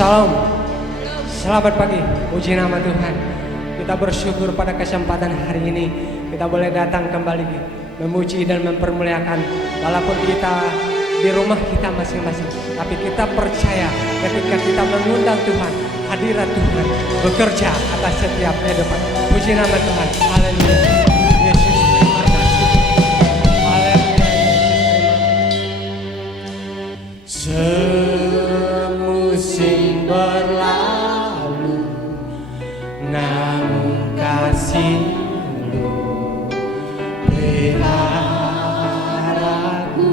Shalom, selamat pagi, puji nama Tuhan. Kita bersyukur pada kesempatan hari ini kita boleh datang kembali memuji dan mempermuliakan. Walaupun kita di rumah kita masing-masing, tapi kita percaya ketika kita mengundang Tuhan, hadirat Tuhan bekerja atas setiap kehidupan. Puji nama Tuhan, haleluya. Yesus terima kasih, haleluya. Semusim berlalu, namun kasih-Mu peliharaku.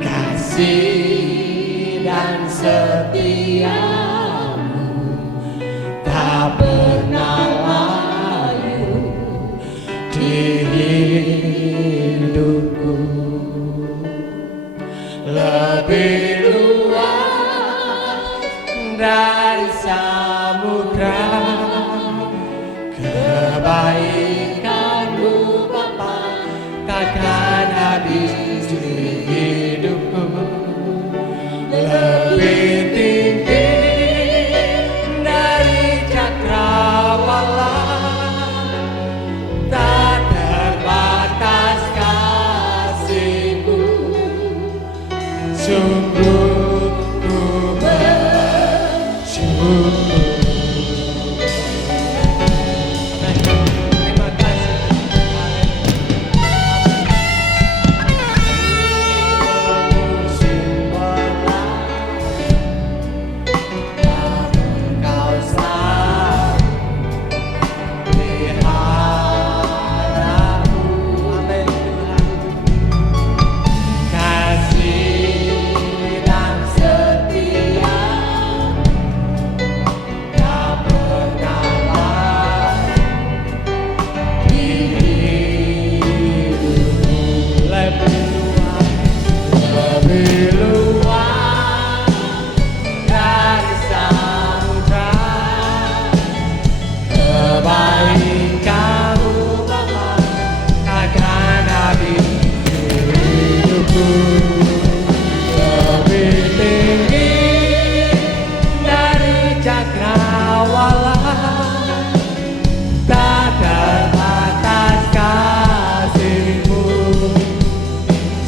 Kasih dan setia-Mu tak pernah layu di hidupku. Lebih luas dari samudra kebaikan-Mu Bapa, takkan habis di hidupku. Lebih tinggi dari cakrawala, tak terbatas kasih-Mu. Sungguh ku bersyukur. Terima kasih. Musim berlalu, namun Kau selalu peliharaku. Amin Tuhan. Kasih dan setia tak pernah lalu di hidupku. Lebih luas dari samudra kebaikan-Mu Bapa, takkan habis di hidupku. Lebih tinggi dari cakrawala, tak terbatas kasih-Mu.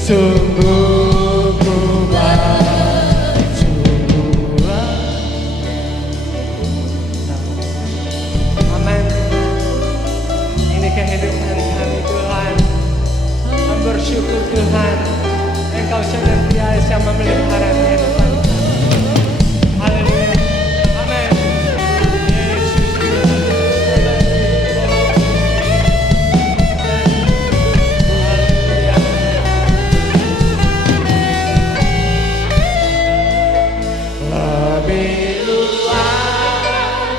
Sungguh ku bersyukur. Amin. Ini kehidupan kami Tuhan. Kami bersyukur Tuhan, Engkau senantiasa memelihara kehidupan kami. Haleluya. Amin. Yesus Haleluya. Lebih luas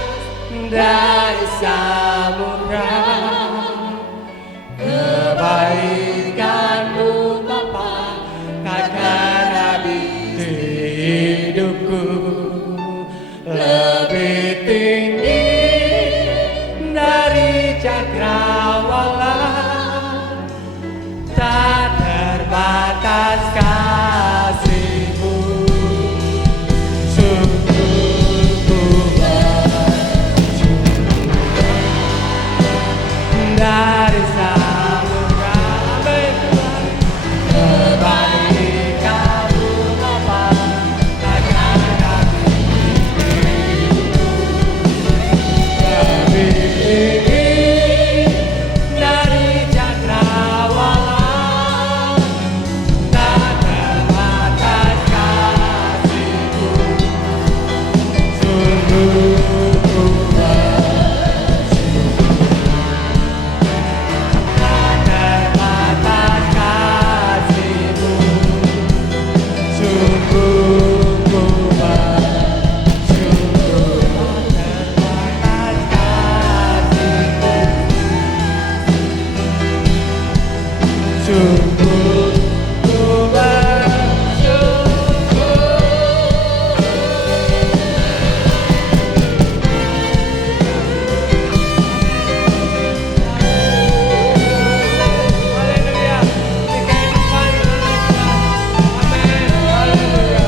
dari samudra kebaikan-Mu Bapa, takkan habis di hidupku. Lebih tinggi dari cakrawala, tak terbatas kasih-Mu. Sungguh ku bersyukur. Dari samudra kebaikan-Mu Bapa, takkan habis di hidupku. Lebih tinggi dari cakrawala, tak terbatas kasih-Mu. Sungguh ku bersyukur. Tak terbatas kasih-Mu. Sungguh ku bersyukur. Tak terbatas kasih-Mu. Sungguh ku bersyukur. Haleluya. Di kehidupan kami Tuhan. Amin. Haleluya.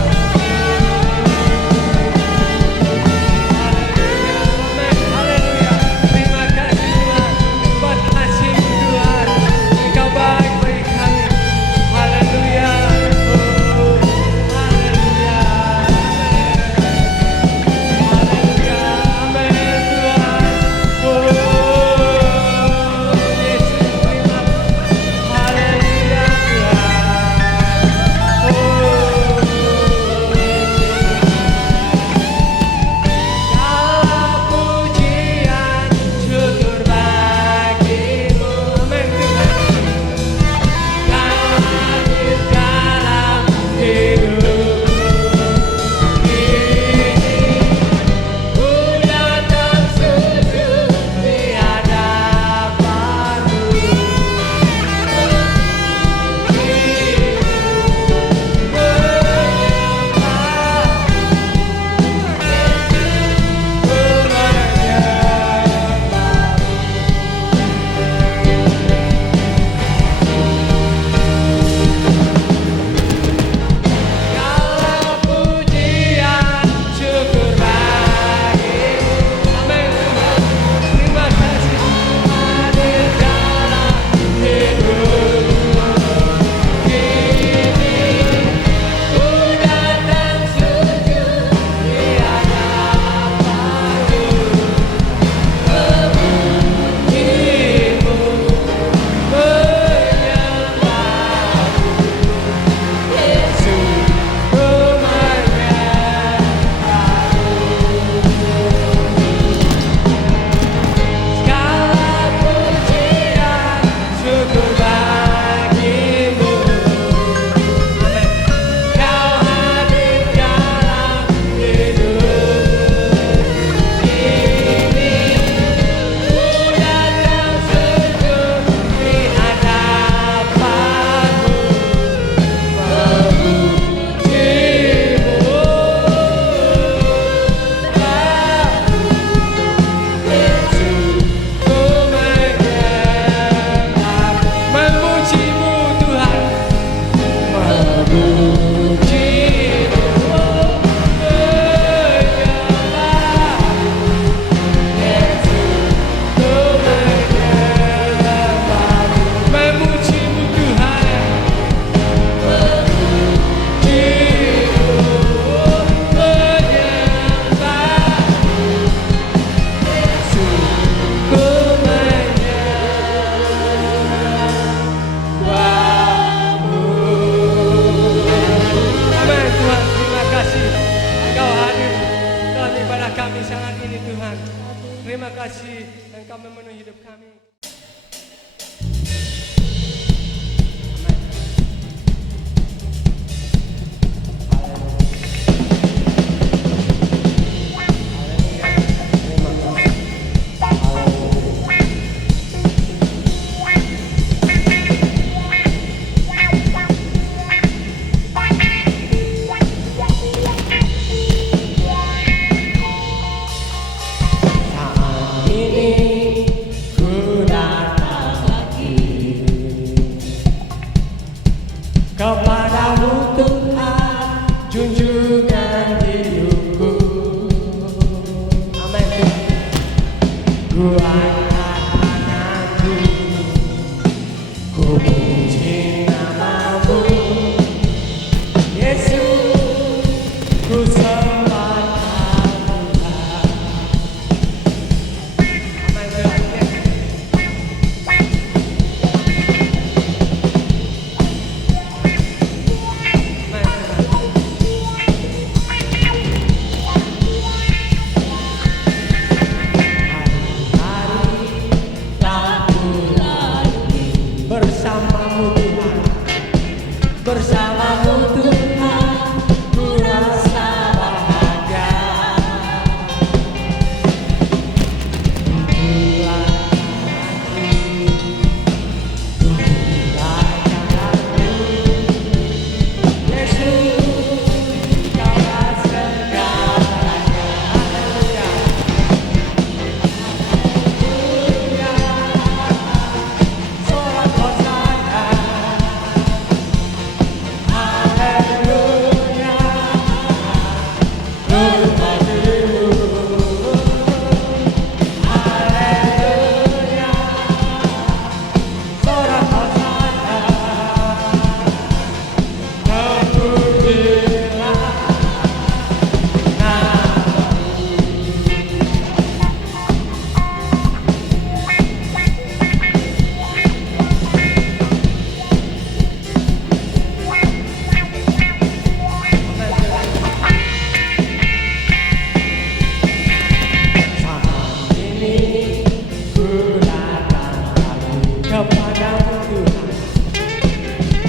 kepadamu Tuhan,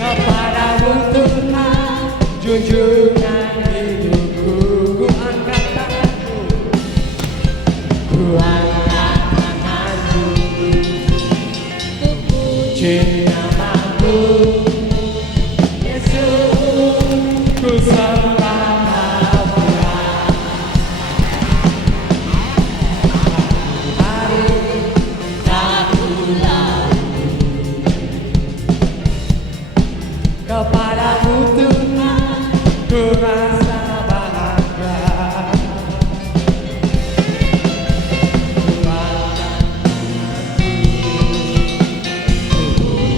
kepadamu Tuhan, junjungan hidupku, ku angkat tanganku, ku angkat tanganku, ku puji namamu, Yesus, ku sembah Tuhan. Hari tak ulangi, kepadamu Tuhan, ku rasa bahagia. Ku angkat tanganku, ku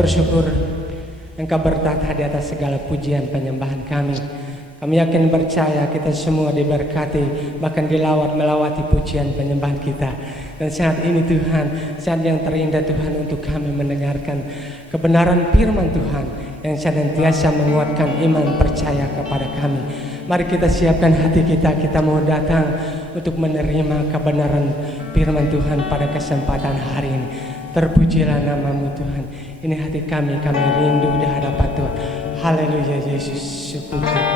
bersyukur Engkau bertata di atas segala pujian penyembahan kami. Kami yakin percaya kita semua diberkati, bahkan dilawat melawati pujian penyembahan kita. Dan saat ini Tuhan, saat yang terindah Tuhan untuk kami mendengarkan kebenaran firman Tuhan yang senantiasa menguatkan iman percaya kepada kami. Mari kita siapkan hati kita, kita mau datang untuk menerima kebenaran firman Tuhan pada kesempatan hari ini. Terpujilah namamu Tuhan. Ini hati kami rindu di hadapan Tuhan. Haleluya Yesus, syukur Tuhan.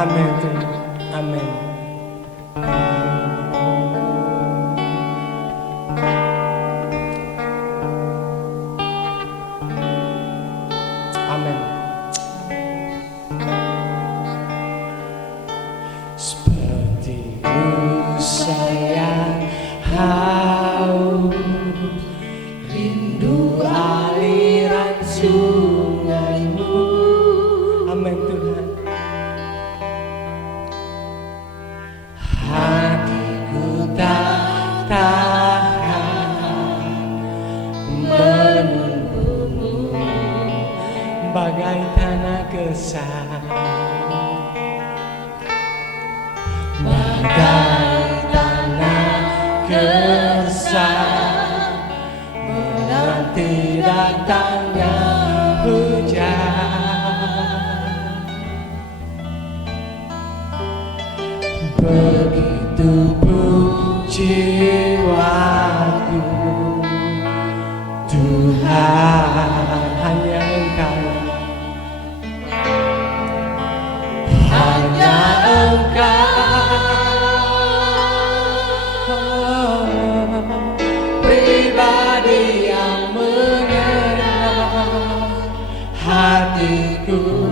Amin Tuhan. Amin. Amin. Seperti saya haus rindu aliran sungaimu. Amin Tuhan. Hatiku tak tahan menunggumu bagai tanah gersang, bagai tanah gersang menanti datangnya hujan. Begitu pun jiwaku Tuhan, hanya Engkau, hanya Engkau pribadi yang mengenal hatiku.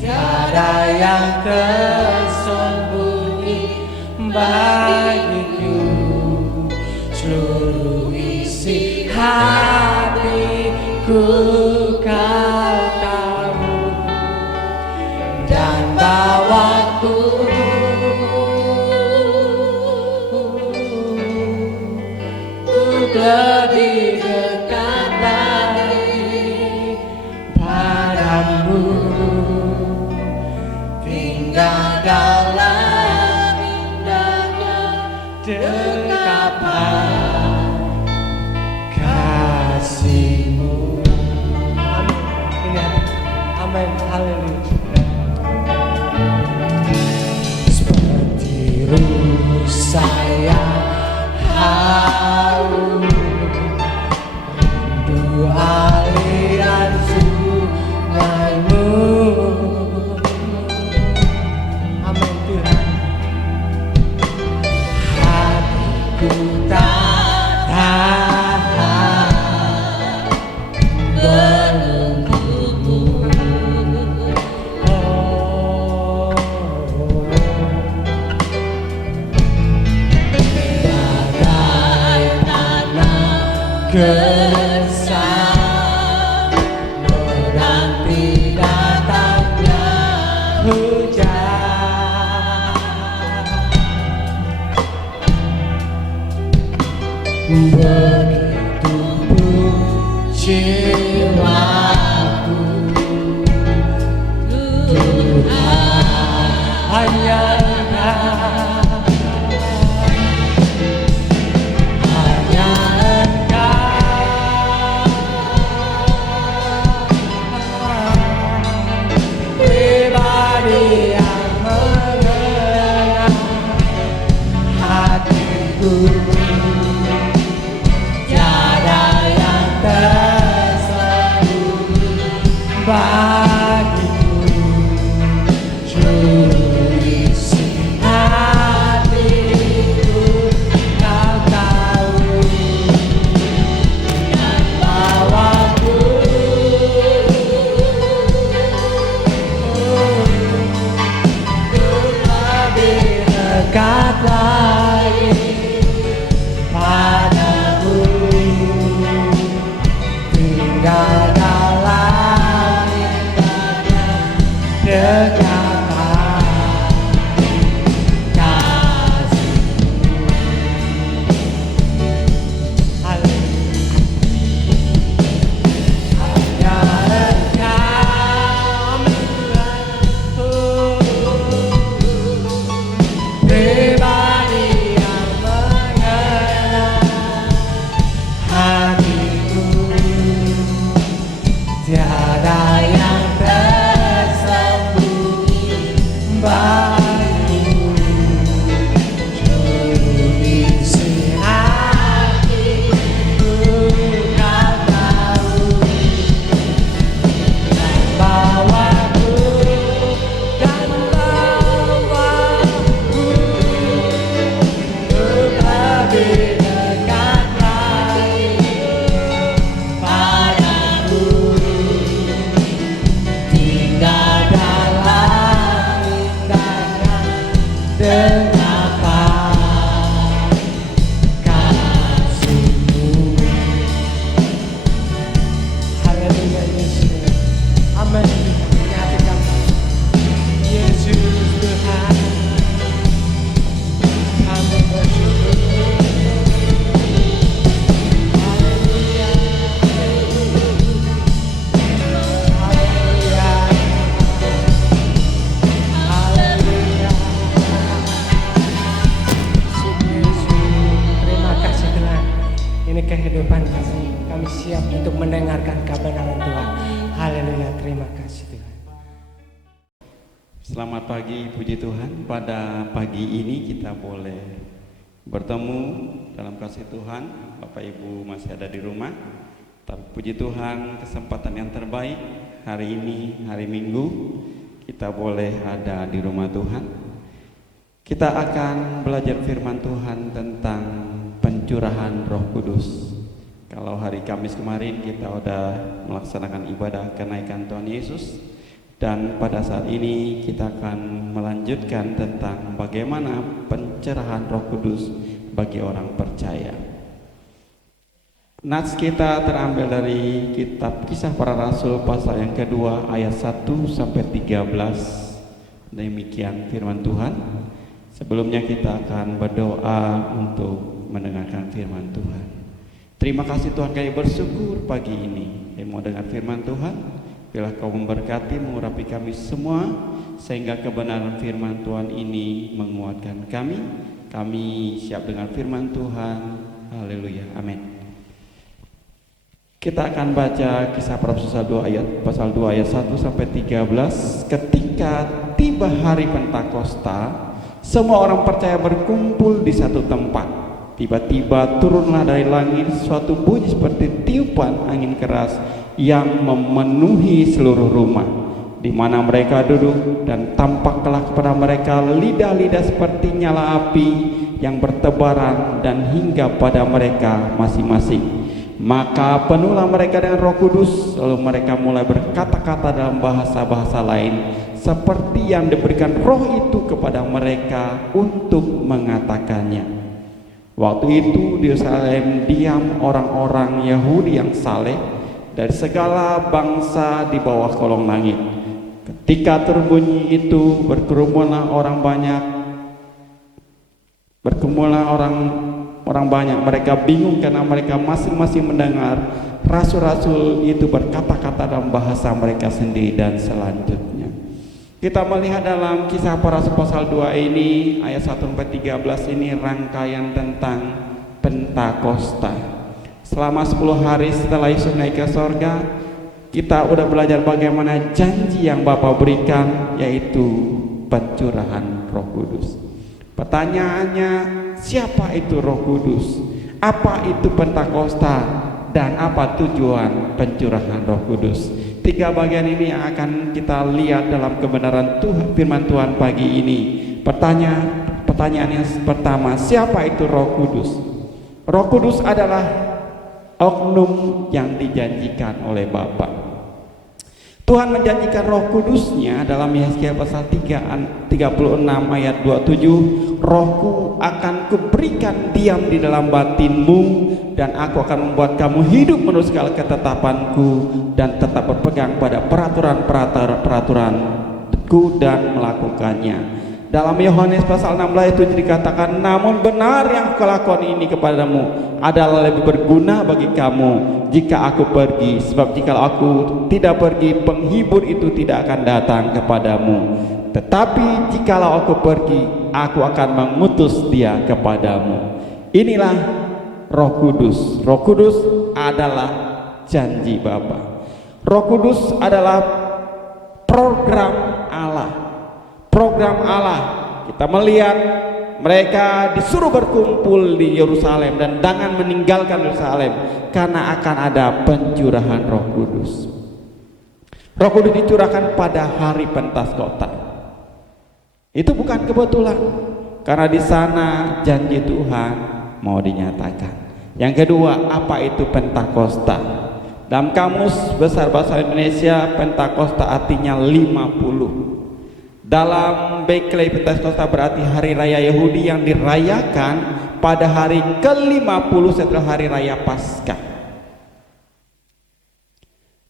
Tiada yang tersembunyi bagiku, seluruh isi hatiku Kau tahu, dan bawaku untuk lebih dekat lagi padamu, tinggal dalam indahnya dekapan kasih-Mu. Amin. Ingat, amin, haleluya. Seperti rusa yang haus rindu aliran sungaimu. Amin Tuhan. Hatiku tak tahan menunggumu. Bagai tanah gersang menanti datangnya hujan. Begitu pun jiwaku Tuhan, hanya Engkau, hanya Engkau pribadi yang mengenal hatiku. Tiada yang tersembunyi bagiku, seluruh isi hatiku Kau tahu, dan bawaku untuk lebih dekat lagi kehidupan kami. Kami siap untuk mendengarkan kebenaran Tuhan. Haleluya, terima kasih Tuhan. Selamat pagi, puji Tuhan. Pada pagi ini kita boleh bertemu dalam kasih Tuhan. Bapak Ibu masih ada di rumah, tapi puji Tuhan, kesempatan yang terbaik hari ini, hari Minggu, kita boleh ada di rumah Tuhan. Kita akan belajar firman Tuhan tentang pencurahan Roh Kudus. Kalau hari Kamis kemarin kita sudah melaksanakan ibadah kenaikan Tuhan Yesus, dan pada saat ini kita akan melanjutkan tentang bagaimana pencerahan Roh Kudus bagi orang percaya. Nats kita terambil dari kitab Kisah Para Rasul pasal yang kedua ayat 1 sampai 13. Demikian firman Tuhan. Sebelumnya kita akan berdoa untuk mendengarkan firman Tuhan. Terima kasih Tuhan, kami bersyukur pagi ini kami mau dengar firman Tuhan. Biarlah Kau memberkati, mengurapi kami semua, sehingga kebenaran firman Tuhan ini menguatkan kami. Kami siap dengan firman Tuhan. Haleluya, amin. Kita akan baca Kisah Para Rasul pasal 2 ayat 1 sampai 13. Ketika tiba hari Pentakosta, semua orang percaya berkumpul di satu tempat. Tiba-tiba turunlah dari langit suatu bunyi seperti tiupan angin keras yang memenuhi seluruh rumah di mana mereka duduk, dan tampaklah kepada mereka lidah-lidah seperti nyala api yang bertebaran dan hingga pada mereka masing-masing. Maka penuhlah mereka dengan Roh Kudus, lalu mereka mulai berkata-kata dalam bahasa-bahasa lain seperti yang diberikan Roh itu kepada mereka untuk mengatakannya. Waktu itu di Yerusalem diam orang-orang Yahudi yang saleh dari segala bangsa di bawah kolong langit. Ketika terbunyi itu, berkerumunlah orang banyak. Mereka bingung karena mereka masing-masing mendengar rasul-rasul itu berkata-kata dalam bahasa mereka sendiri. Dan selanjutnya kita melihat dalam Kisah Para Rasul pasal 2 ini ayat 1 sampai 13 ini rangkaian tentang Pentakosta. Selama 10 hari setelah Yesus naik ke sorga, kita udah belajar bagaimana janji yang Bapa berikan, yaitu pencurahan Roh Kudus. Pertanyaannya, siapa itu Roh Kudus? Apa itu Pentakosta? Dan apa tujuan pencurahan Roh Kudus? 3 bagian ini yang akan kita lihat dalam kebenaran Tuhan, firman Tuhan pagi ini. Pertanyaan yang pertama, siapa itu Roh Kudus? Roh Kudus adalah oknum yang dijanjikan oleh Bapa. Tuhan menjanjikan Roh Kudusnya dalam Yesaya pasal 36 ayat 27. Rohku akan kuberikan diam di dalam batinmu, dan aku akan membuat kamu hidup menurut segala ketetapanku, dan tetap berpegang pada peraturan-peraturanku dan melakukannya. Dalam Yohanes pasal 16 ayat 7 dikatakan, namun benar yang kulakukan ini kepadamu adalah lebih berguna bagi kamu jika aku pergi, sebab jika aku tidak pergi, penghibur itu tidak akan datang kepadamu. Tetapi jikalau aku pergi, aku akan mengutus dia kepadamu. Inilah Roh Kudus. Roh Kudus adalah janji Bapa. Roh Kudus adalah program Allah. Program Allah. Kita melihat mereka disuruh berkumpul di Yerusalem dan jangan meninggalkan Yerusalem karena akan ada pencurahan Roh Kudus. Roh Kudus dicurahkan pada hari Pentakosta. Itu bukan kebetulan, karena di sana janji Tuhan mau dinyatakan. Yang kedua, apa itu Pentakosta? Dalam Kamus Besar Bahasa Indonesia, Pentakosta artinya 50. Dalam Bekley, Pentakosta berarti hari raya Yahudi yang dirayakan pada hari ke-50 setelah hari raya Paskah.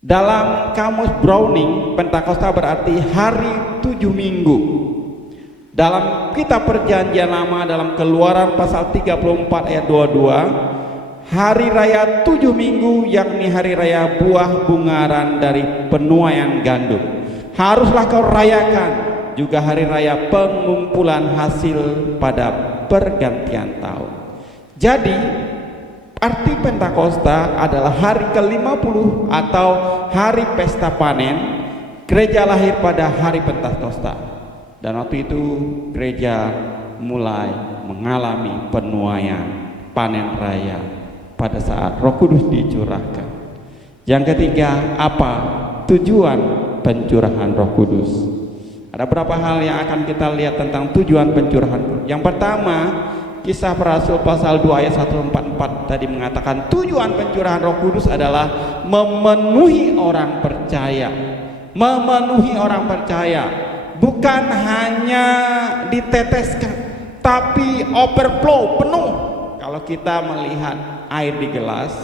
Dalam Kamus Browning, Pentakosta berarti hari 7 minggu. Dalam kitab Perjanjian Lama, dalam Keluaran pasal 34 ayat 22, hari raya 7 minggu yakni hari raya buah bungaran dari penuaian gandum haruslah kau rayakan. Juga hari raya pengumpulan hasil pada pergantian tahun. Jadi Arti Pentakosta adalah hari ke-50 atau hari pesta panen. Gereja lahir pada hari Pentakosta. Dan waktu itu gereja mulai mengalami penuaian panen raya pada saat Roh Kudus dicurahkan. Yang ketiga, apa tujuan pencurahan Roh Kudus? Ada beberapa hal yang akan kita lihat tentang tujuan pencurahan. Yang pertama, Kisah Para Rasul pasal 2 ayat 144 tadi mengatakan tujuan pencurahan Roh Kudus adalah memenuhi orang percaya. Memenuhi orang percaya, bukan hanya diteteskan, tapi overflow, penuh. Kalau kita melihat air di gelas,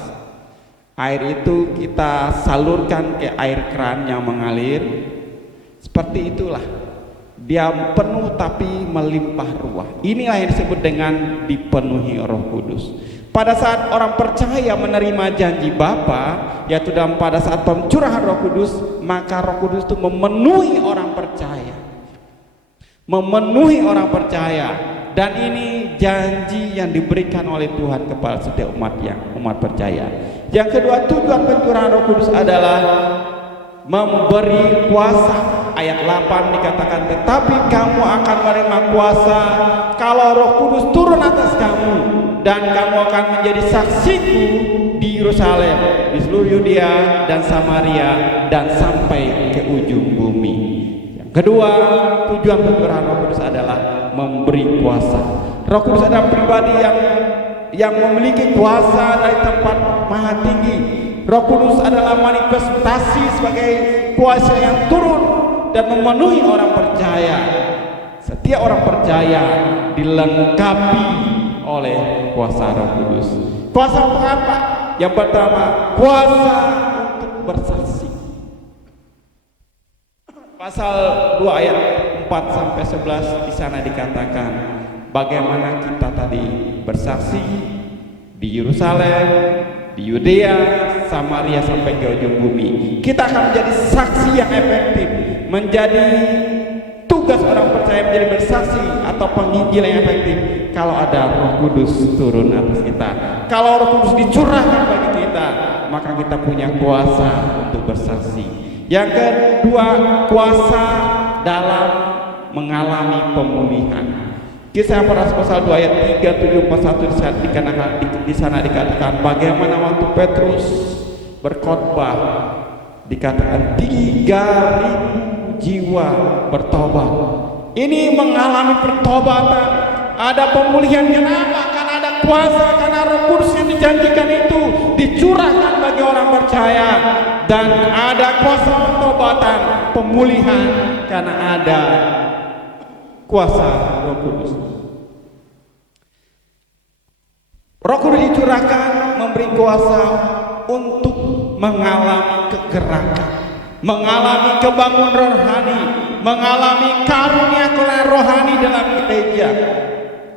air itu kita salurkan ke air keran yang mengalir. Seperti itulah, dia penuh tapi melimpah ruah. Inilah yang disebut dengan dipenuhi Roh Kudus. Pada saat orang percaya menerima janji Bapa, yaitu pada saat pencurahan Roh Kudus, maka Roh Kudus itu memenuhi orang percaya. Memenuhi orang percaya. Dan ini janji yang diberikan oleh Tuhan kepada setiap umat percaya. Yang kedua, tujuan pencurahan Roh Kudus adalah memberi kuasa. Ayat 8 dikatakan, tetapi kamu akan menerima kuasa kalau Roh Kudus turun atas kamu, dan kamu akan menjadi saksiku di Yerusalem, di seluruh Yudea dan Samaria, dan sampai ke ujung bumi. Yang kedua, tujuan pencurahan Roh Kudus adalah memberi kuasa. Roh Kudus adalah pribadi yang memiliki kuasa dari tempat maha tinggi. Roh Kudus adalah manifestasi sebagai kuasa yang turun dan memenuhi orang percaya. Setiap orang percaya dilengkapi oleh kuasa Roh Kudus. Kuasa untuk apa? Yang pertama, kuasa untuk bersaksi. Pasal 2 ayat 4 sampai 11 di sana dikatakan bagaimana kita tadi bersaksi di Yerusalem, di Yudea, Samaria sampai ke ujung bumi. Kita akan menjadi saksi yang efektif, menjadi tugas orang percaya menjadi bersaksi atau penginjil yang efektif kalau ada Roh Kudus turun atas kita. Kalau Roh Kudus dicurahkan bagi kita, maka kita punya kuasa untuk bersaksi. Yang kedua, kuasa dalam mengalami pemulihan. Kisah Para Rasul pasal 2 ayat 3, 7, 41 di sana dikatakan bagaimana waktu Petrus berkhotbah dikatakan 3.000 jiwa bertobat. Ini mengalami pertobatan, ada pemulihan. Kenapa? Karena ada kuasa, karena Roh Kudus yang dijanjikan itu dicurahkan bagi orang percaya, dan ada kuasa pertobatan, pemulihan karena ada kuasa Roh Kudus. Roh Kudus dicurahkan memberi kuasa untuk mengalami kegerakan, mengalami kebangunan rohani, mengalami karunia rohani dalam gereja.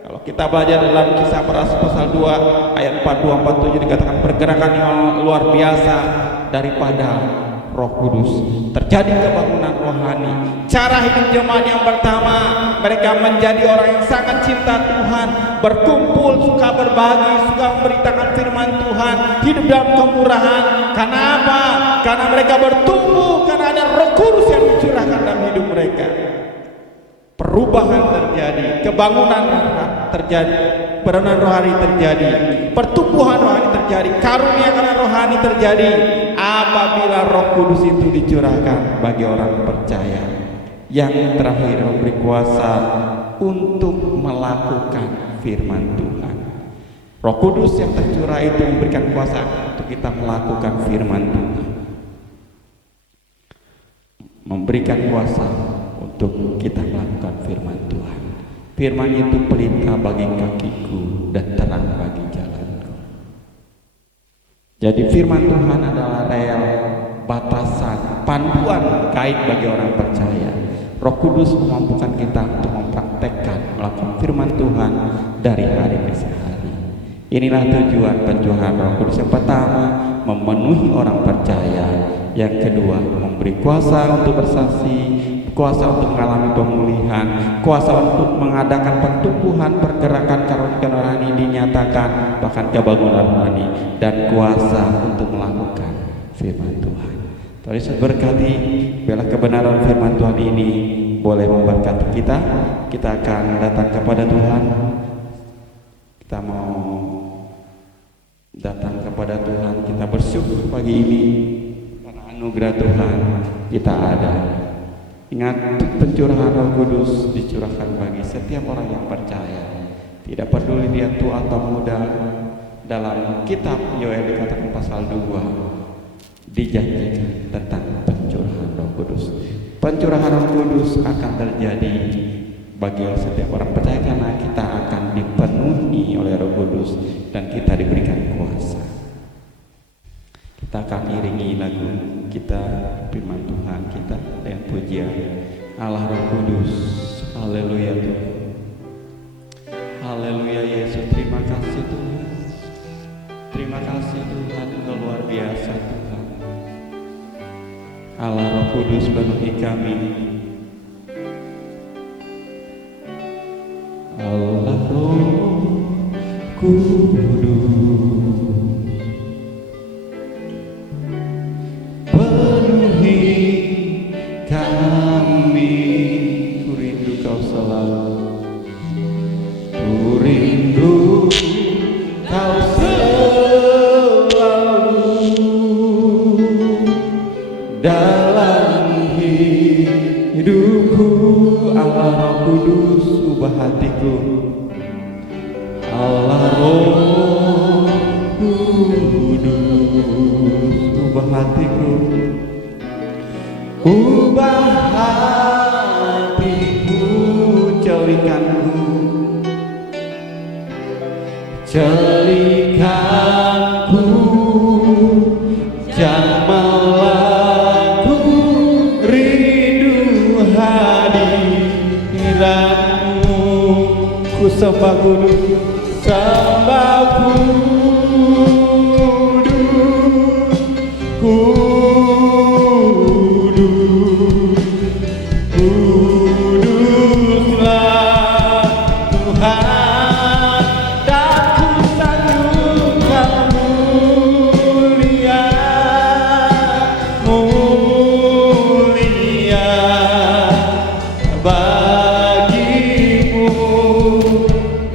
Kalau kita belajar dalam Kisah Para Rasul pasal 2 ayat 42-47 dikatakan pergerakan yang luar biasa daripada Roh Kudus, terjadi kebangunan rohani. Cara hidup jemaat yang pertama, mereka menjadi orang yang sangat cinta Tuhan, berkumpul, suka berbagi, suka memberitakan firman Tuhan, hidup dalam kemurahan. Karena apa? Karena mereka bertumbuh, karena ada Roh Kudus yang dicurahkan dalam hidup mereka. Perubahan terjadi, kebangunan terjadi, perubahan rohani terjadi, pertumbuhan rohani terjadi, karunia karena rohani terjadi apabila Roh Kudus itu dicurahkan bagi orang percaya. Yang terakhir, memberi kuasa untuk melakukan firman Tuhan. Roh Kudus yang tercurah itu memberikan kuasa untuk kita melakukan firman Tuhan, memberikan kuasa untuk kita melakukan firman Tuhan. Firman itu pelita bagi kakiku dan terang bagi jalanku. Jadi firman Tuhan adalah rel, batasan, panduan guide bagi orang percaya. Roh Kudus memampukan kita untuk mempraktekkan melakukan firman Tuhan dari hari ke hari. Inilah tujuan pencurahan Roh Kudus. Yang pertama, memenuhi orang percaya. Yang kedua, memberi kuasa untuk bersaksi. kuasa untuk mengalami pemulihan, kuasa untuk mengadakan pertumbuhan, pergerakan karunia rohani dinyatakan, bahkan kebangunan rohani, dan kuasa untuk melakukan firman Tuhan. Tuhan berkati, biarlah kebenaran firman Tuhan ini boleh memberkati kita. Kita akan datang kepada Tuhan. Kita mau datang kepada Tuhan, kita bersyukur pagi ini karena anugerah Tuhan kita ada. Ingat, pencurahan Roh Kudus dicurahkan bagi setiap orang yang percaya, tidak peduli dia tua atau muda. Dalam kitab Yoel dikatakan pasal 2 dijanjikan tentang pencurahan Roh Kudus. Pencurahan Roh Kudus akan terjadi bagi setiap orang percaya karena kita akan dipenuhi oleh Roh Kudus dan kita diberikan kuasa. Kita akan iringi lagu kita, firman Tuhan kita dengan pujian Allah Roh Kudus. Haleluya Tuhan. Haleluya Yesus, terima kasih Tuhan. Terima kasih Tuhan, Engkau luar biasa Tuhan. Allah Roh Kudus penuhi kami. Allah Roh Kudus penuhi kami. Ku rindu Kau selalu, ku rindu Kau selalu dalam hidupku. Allah Roh Kudus ubah hatiku. Allah Roh Kudus ubah hatiku. Ubah hatiku, celikanku, celikanku, jamalah rindu hadiratmu. Ku sembah kudus, sembah kudus, kudus, kuduslah Tuhan, dan ku sanjungkan mulia, mulia bagimu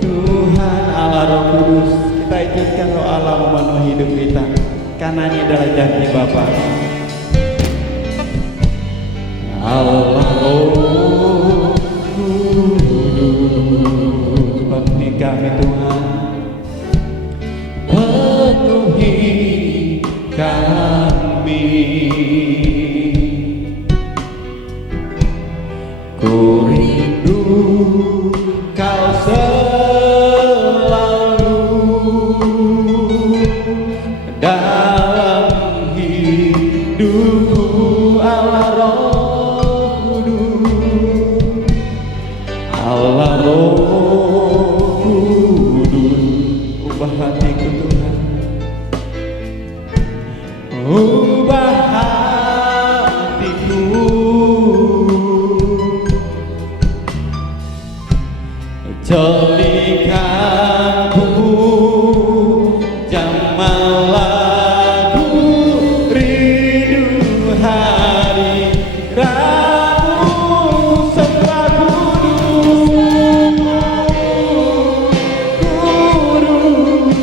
Tuhan. Allah Roh Kudus, kita izinkan Roh Allah memenuhi hidup kita, karena ini adalah janji Bapa. Allah Roh Kudus penuhi kami Tuhan, penuhi kami. Ku rindu Kau selalu dalam hidupku. Allah Roh Kudus, Allah Roh Kudus ubah hatiku Tuhan, ubah hatiku, celikanku, jamalah rindu hadiratmu. Sembah kudus, kudus,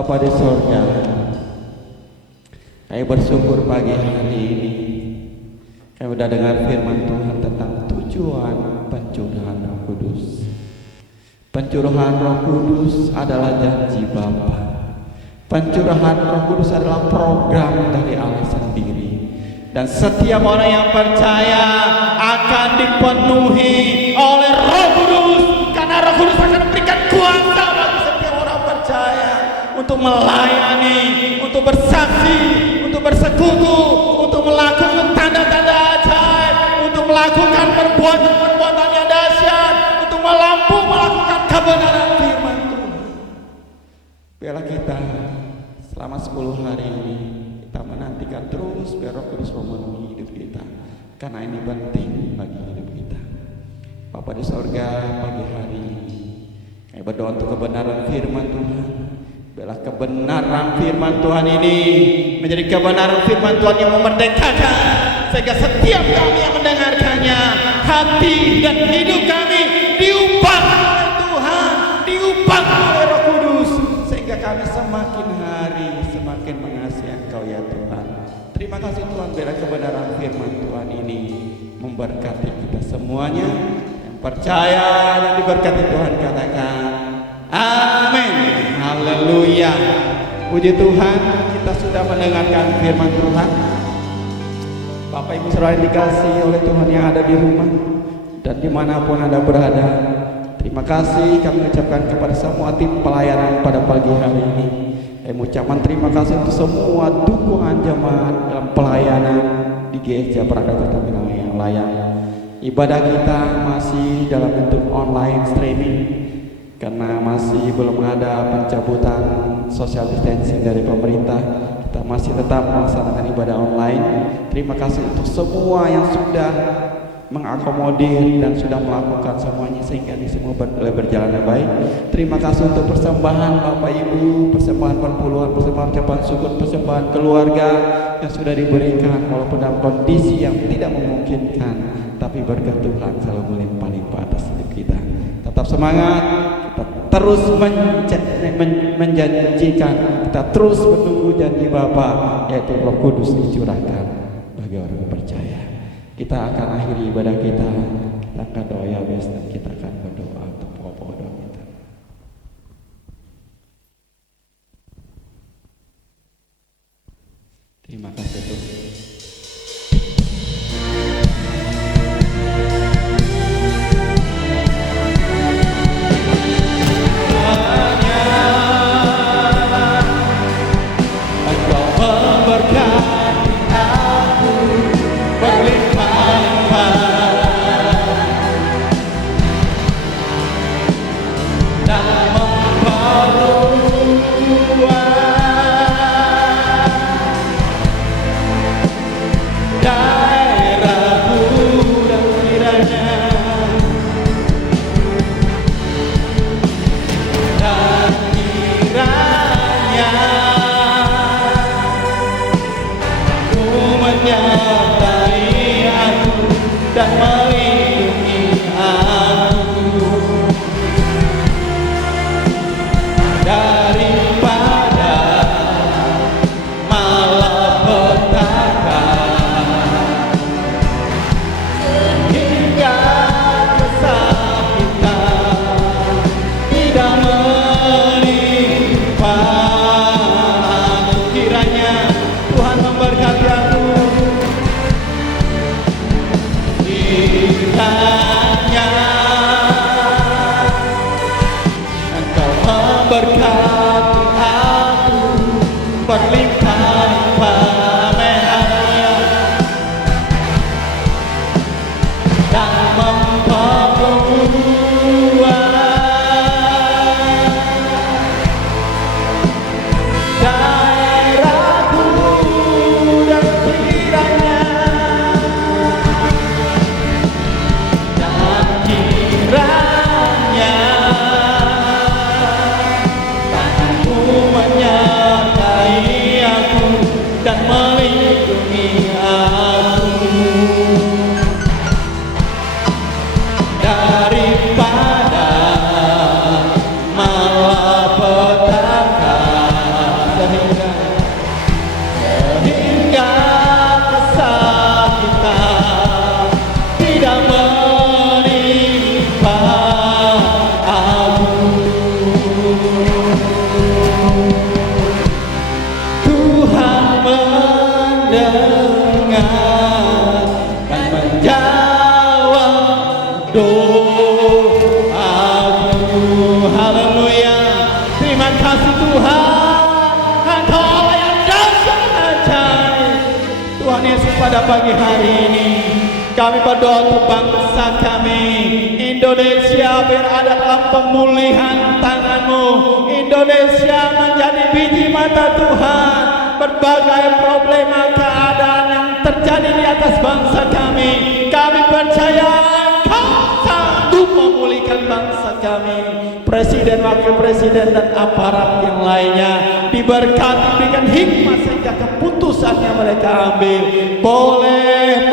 Bapa di sorga, kami bersyukur pagi hari ini kami sudah dengar firman Tuhan tentang tujuan pencurahan Roh Kudus. Pencurahan Roh Kudus adalah janji Bapa. Pencurahan Roh Kudus adalah program dari Allah sendiri. Dan setiap orang yang percaya akan dipenuhi oleh Roh Kudus, karena Roh Kudus akan memberikan kuasa bagi setiap orang percaya untuk melayani, untuk bersaksi, untuk bersekutu, untuk melakukan tanda-tanda ajaib, untuk melakukan perbuatan-perbuatan yang dahsyat, untuk melakukan kebenaran firman Tuhan. Biarlah kita selama 10 hari ini kita menantikan terus biar Roh Kudus memenuhi hidup kita, karena ini penting bagi hidup kita. Bapa di sorga, pagi hari ini kami berdoa untuk kebenaran firman Tuhan. Biarlah kebenaran firman Tuhan ini menjadi kebenaran firman Tuhan yang memerdekakan, sehingga setiap kami yang mendengarkannya, hati dan hidup kami diubah oleh Tuhan, diubah oleh Roh Kudus, sehingga kami semakin hari semakin mengasihi Engkau ya Tuhan. Terima kasih Tuhan, biarlah kebenaran firman Tuhan ini memberkati kita semuanya. Yang percaya dan diberkati Tuhan katakan amin. Haleluya. Puji Tuhan, kita sudah mendengarkan firman Tuhan. Bapak Ibu saudara yang dikasihi oleh Tuhan yang ada di rumah dan dimanapun Anda berada, terima kasih kami ucapkan kepada semua tim pelayanan pada pagi hari ini. Kami ucapkan terima kasih untuk semua dukungan jemaat dalam pelayanan di GSJ Prakata Terminal yang layak. Ibadah kita masih dalam bentuk online streaming karena masih belum ada pencabutan social distancing dari pemerintah. Kita masih tetap melaksanakan ibadah online. Terima kasih untuk semua yang sudah mengakomodir dan sudah melakukan semuanya sehingga ini semua berjalan dengan baik. Terima kasih untuk persembahan Bapak Ibu, persembahan perpuluhan, persembahan ucapan syukur, persembahan keluarga yang sudah diberikan walaupun dalam kondisi yang tidak memungkinkan, tapi berkat Tuhan selalu melimpah-limpah atas hidup kita. Tetap semangat, kita terus menjanjikan, kita terus menunggu janji Bapa, yaitu Roh Kudus dicurahkan bagi orang yang percaya. Kita akan akhiri ibadah kita akan doa habis dan kita akan berdoa untuk pokok-pokok doa kita. Terima kasih Tuhan. mendengar dan menjawab doaku. Haleluya. Terima kasih Tuhan, Engkau Allah yang dahsyat ajaib. Tuhan Yesus, pada pagi hari ini kami berdoa untuk bangsa kami Indonesia, biar ada dalam pemulihan tangan-Mu. Indonesia menjadi biji mata Tuhan. Berbagai problema keadaan yang terjadi di atas bangsa kami percaya Engkau sanggup memulihkan bangsa kami. Presiden, wakil presiden dan aparat yang lainnya diberkati, berikan hikmat sehingga keputusan yang mereka ambil boleh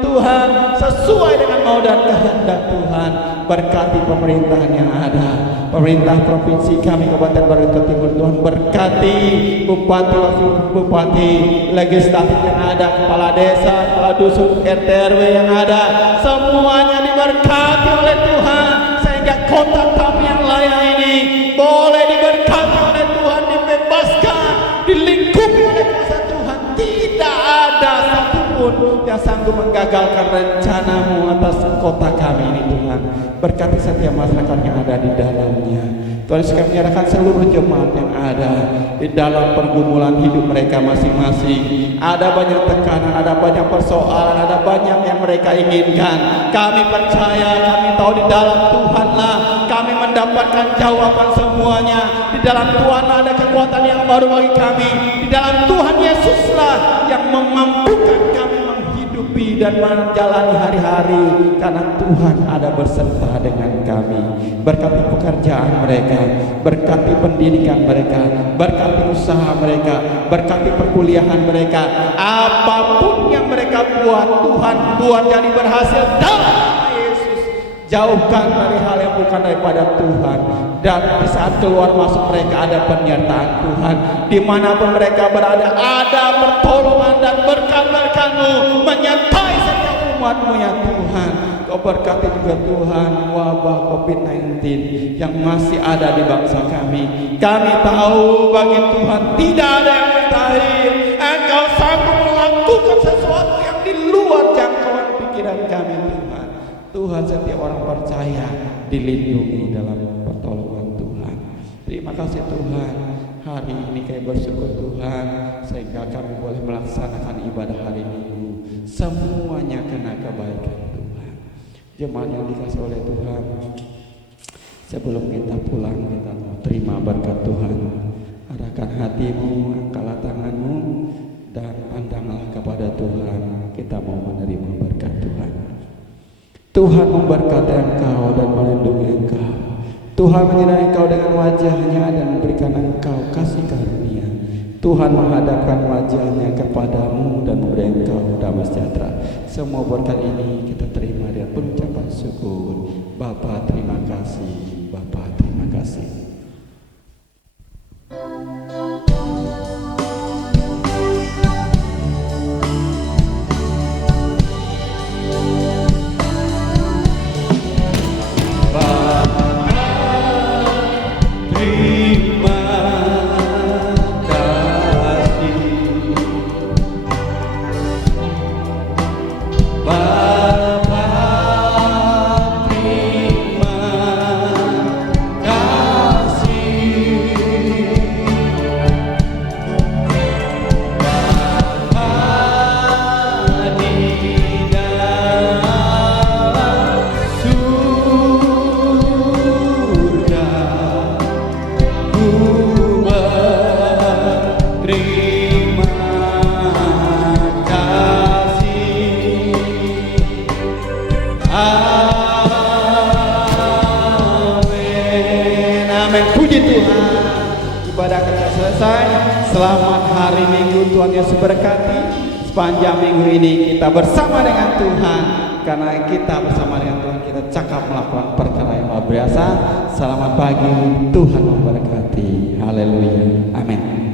Tuhan sesuai dengan mau dan kehendak Tuhan. Berkati pemerintahan yang ada, pemerintah provinsi kami Kabupaten Barito Timur Tuhan. Berkati bupati, wakil bupati, legislatif yang ada, kepala desa, kepala dusun, RT RW yang ada, semuanya diberkati oleh Tuhan sehingga kota kami yang layak ini boleh diberkati oleh Tuhan, dibebaskan, dilingkupi oleh kuasa Tuhan. Tidak ada satupun yang sanggup menggagalkan rencana-Mu atas kota kami ini Tuhan. Berkati setiap masyarakat yang ada di dalamnya. Tuhan, kami menyerahkan seluruh jemaat yang ada di dalam pergumulan hidup mereka masing-masing. Ada banyak tekanan, ada banyak persoalan, ada banyak yang mereka inginkan. Kami percaya, kami tahu di dalam Tuhanlah kami mendapatkan jawaban semuanya. Di dalam Tuhanlah ada kekuatan yang baru bagi kami. Di dalam Tuhan Yesuslah yang memampukan kami menghidupi dan menjalani hari-hari, karena Tuhan ada berserta dengan kami. Berkati pekerjaan mereka, berkati pendidikan mereka, berkati usaha mereka, berkati perkuliahan mereka. Apapun yang mereka buat, Tuhan buat jadi berhasil dalam nama Yesus. Jauhkan dari hal yang bukan daripada Tuhan. Dan di saat keluar masuk mereka ada penyertaan Tuhan. Dimanapun mereka berada ada pertolongan dan berkat-berkat-Mu menyertai setiap umat-Mu ya Tuhan. Kau berkati juga Tuhan wabah COVID-19 yang masih ada di bangsa kami. Kami tahu bagi Tuhan tidak ada yang mustahil. Engkau sanggup melakukan sesuatu yang di luar jangkauan pikiran kami Tuhan. Tuhan, setiap orang percaya dilindungi dalam pertolongan Tuhan. Terima kasih Tuhan. Hari ini kami bersyukur Tuhan sehingga kami boleh melaksanakan ibadah hari Minggu. Semuanya kena kebaikan Tuhan. Jemaat yang dikasih oleh Tuhan, sebelum kita pulang kita mau terima berkat Tuhan. Arahkan hatimu, angkatlah tanganmu dan pandanglah kepada Tuhan. Kita mau menerima berkat Tuhan. Tuhan memberkati engkau dan melindungi engkau. Tuhan menyinari engkau dengan wajah-Nya dan memberikan engkau kasih karunia. Tuhan menghadapkan wajah-Nya kepadamu dan memberi engkau damai sejahtera. Semua berkat ini kita terima dengan pengucapan syukur. Bapa terima kasih, Bapa terima kasih. Ibadah kita selesai. Selamat hari Minggu, Tuhan Yesus berkati. Sepanjang minggu ini kita bersama dengan Tuhan. Karena kita bersama dengan Tuhan, kita cakap melakukan perkara yang luar biasa. Selamat pagi, Tuhan memberkati. Haleluya, amin.